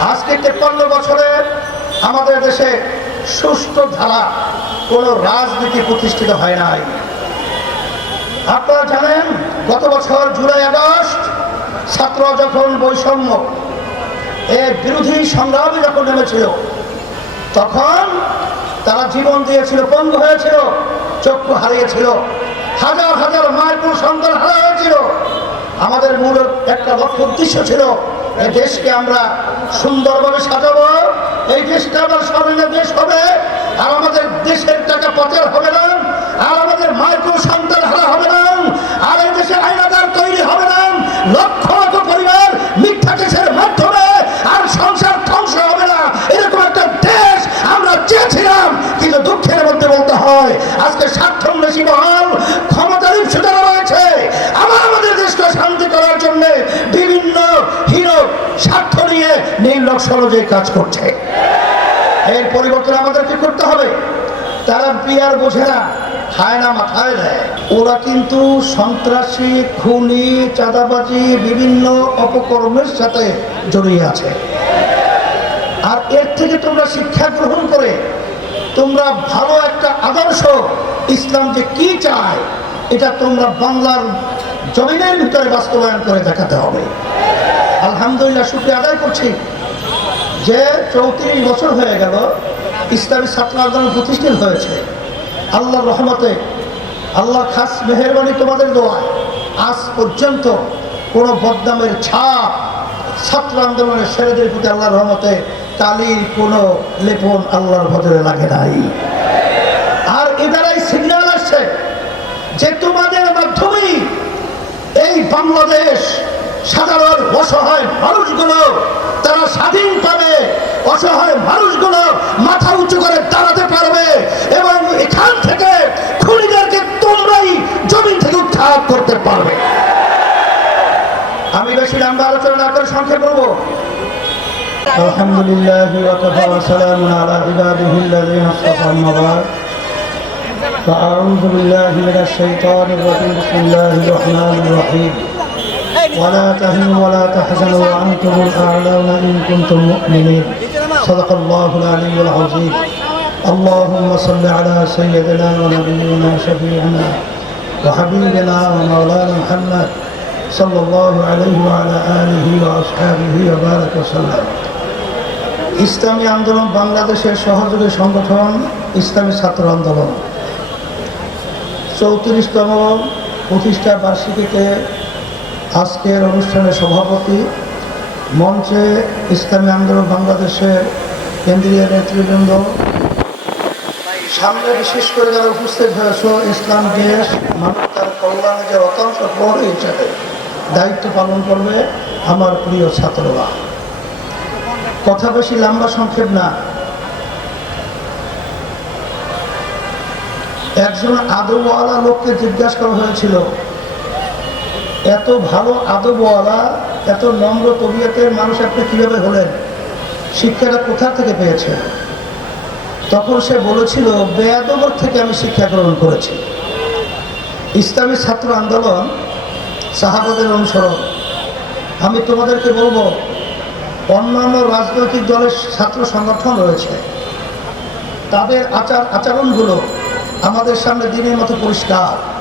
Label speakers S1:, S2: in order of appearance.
S1: আজকে তেপ্পান্ন বছরে আমাদের দেশে সুষ্ঠু ধারা কোনো রাজনীতি প্রতিষ্ঠিত হয় নাই। আপনারা জানেন, গত বছর জুলাই আগস্ট ছাত্র যখন বৈষম্য এর বিরোধী সংগ্রামে যখন নেমেছিল, তখন তারা জীবন দিয়েছিল বন্ধ হয়েছিল, চক্ষু হারিয়েছিল, হাজার হাজার মায়ের সন্তান হারা হয়েছিল আমাদের মূল একটা লক্ষ্য উদ্দেশ্য ছিল এই দেশকে আমরা সুন্দরভাবে সাজাবো। এই দেশটা আমার স্বাধীন দেশ হবে, আর আমাদের দেশের টাকা পাচার হবে না, আর আমাদের কোন সন্তান হারা হবে না, আর এই দেশে আইনাদার তৈরি হবে না, লক্ষ লক্ষ পরিবার মিথ্যা কেসের মাধ্যমে আর সংসার ধ্বংস হবে না। এরকম একটা দেশ আমরা চেয়েছিলাম, কিন্তু দুঃখের মধ্যে বলতে হয়, আজকে স্বার্থন্বেষী মহল ক্ষমতার সুতরাং রয়েছে আবার আমাদের দেশকে শান্তি করার জন্য বিভিন্ন হিরো স্বার্থ নিয়ে নির্লক্ষ অনুযায়ী কাজ করছে। এর পরিবর্তন আমাদেরকে করতে হবে? তারা পিয়ার বোঝে না, খায় না, মাথায় দেয়। ওরা কিন্তু সন্ত্রাসী, খুনি, চাঁদাবাজি, বিভিন্ন অপকর্মের সাথে জড়িয়ে আছে। আর এর থেকে তোমরা শিক্ষা গ্রহণ করে, তোমরা ভালো একটা আদর্শ ইসলাম যে কি চায়, এটা তোমরা বাংলার জমিনের ভিতরে বাস্তবায়ন করে দেখাতে হবে। আলহামদুলিল্লাহ, শুক্রিয়া আদায় করছি। যে চৌত্রিশ বছর হয়ে গেল, ইসলামী ছাত্র আন্দোলন প্রতিষ্ঠিত হয়েছে। আল্লাহর রহমতে, আল্লাহ খাস মেহরবানি তোমাদের দোয়া আজ পর্যন্ত কোনো বদনামের ছাপ ছাত্র আন্দোলনের ছেলেদের প্রতি আল্লাহর রহমতে কালির কোনো লেপন আল্লাহর ভজরে লাগে নাই। আর এ দ্বারাই সিগন্যাল আসছে যে তোমাদের মাধ্যমেই এই বাংলাদেশ সাধারণ অসহায় মানুষগুলো তারা স্বাধীন পাবে অসহায় মানুষগুলো মাথা উঁচু করে দাঁড়াতে পারবে এবং এখান থেকে খুনিদেরকে তোমরাই জমিন থেকে উৎখাত করতে পারবে আমি বেশি লম্বা আলোচনা না করে সংক্ষেপ করবো الحمد لله وكفى وسلام على عباده الذين اصطفى أما بعد فأعوذ بالله من الشيطان الرجيم بسم الله الرحمن الرحيم ولا تهنوا ولا تحزنوا وأنتم الأعلون إن كنتم مؤمنين صدق الله العلي العظيم اللهم صل على سيدنا ونبينا شفيعنا وحبيبنا ومولانا محمد صلى الله عليه وعلى آله وأصحابه وبارك وسلم ইসলামী আন্দোলন বাংলাদেশের সহযোগী সংগঠন ইসলামী ছাত্র আন্দোলন চৌত্রিশতম প্রতিষ্ঠা বার্ষিকীতে আজকের অনুষ্ঠানের সভাপতি মঞ্চে ইসলামী আন্দোলন বাংলাদেশের কেন্দ্রীয় নেতৃবৃন্দ, সামনে বিশেষ করে যারা উপস্থিত হয়েছ, ইসলাম দেশ মানবতার কল্যাণে যে অত্যন্ত প্রহরী হিসেবে দায়িত্ব পালন করবে আমার প্রিয় ছাত্ররা। কথা বেশি লম্বা সংক্ষেপ না। একজন আদবওয়ালা লোককে জিজ্ঞাসা করা হয়েছিল এত ভালো আদবওয়ালা, এত নম্র তবিয়তের মানুষ আপনি কীভাবে হলেন? শিক্ষাটা কোথা থেকে পেয়েছে? তখন সে বলেছিল, বেয়াদবর থেকে আমি শিক্ষা গ্রহণ করেছি। ইসলামী ছাত্র আন্দোলন সাহাবাদের অনুসরণ। আমি তোমাদেরকে বলব, অন্যান্য রাজনৈতিক দলের ছাত্র সংগঠন রয়েছে। তাদের আচার আচরণগুলো আমাদের সামনে দিনের মতো পরিষ্কার।